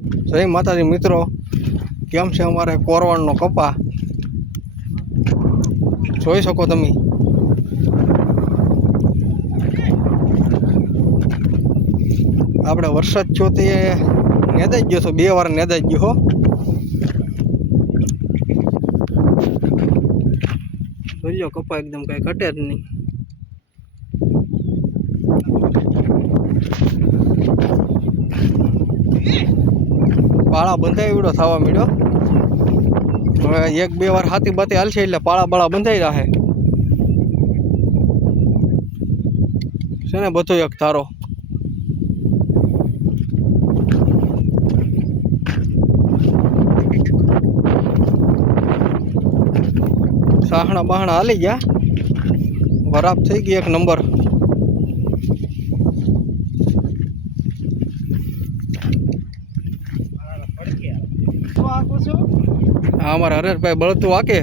જય માતાજી મિત્રો, કેમ છે અમારે કોરવાણનો કપા જોઈ શકો તમે। આપણે વરસાદ થયો તે નેદાઈ ગયો તો 2 વાર નેદાઈ ગયો હો। જોઈ લો કપા એકદમ કઈ ઘટે જ નહીં। પાળા બંધાઈ એવડો થવા મળ્યો। હવે 1-2 વાર હાથી બાતી હાલશે એટલે પાળા બાળા બંધાઈ જશે છે ને બધો એક ધારો। સાહણા બહાણા હાલી ગયા, વરાપ થઈ ગઈ 1 નંબર। હા અમારે હરેશભાઈ બળતું વાકે,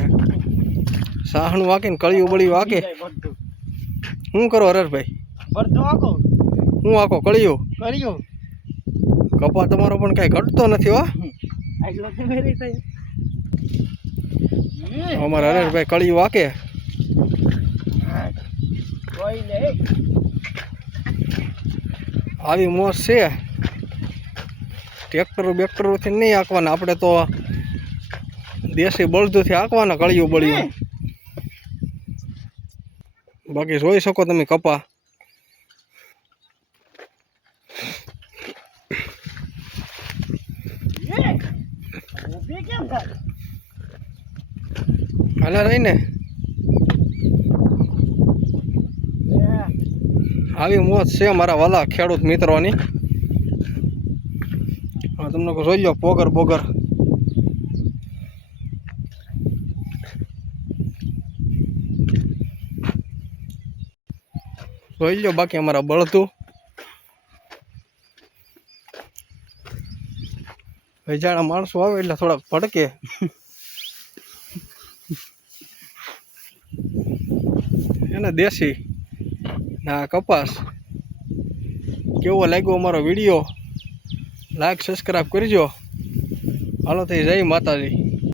સાહણું વાકે ને કળિયું બળિયું વાકે। શું કરો હરેશભાઈ? હું વાકો કળિયું કપા તમારો પણ કઈ ઘટતો નથી હો। અમારે હરેશભાઈ કળિયું વાકે। આવી મોજ છે। ટ્રેક્ટરોથી નહીં હાંકવાના, આપણે તો દેશી બળદોથી હાંકવાના કળિયું બળિયું। બાકી જોઈ શકો તમે કપા હાલે રહીને। આવી મોજ છે મારા વાલા ખેડૂત મિત્રોની। હા તમને જોઈ લો પોગર પોગર જોઈ લો। બાકી અમારા બળતું વેચાણા માણસો આવે એટલે થોડાક ભડકે। એને દેશી ના કપાસ કેવો લાગ્યો અમારો વિડીયો? લાઈક સબસ્ક્રાઈબ કરજો। હાલો થઈ જય માતાજી।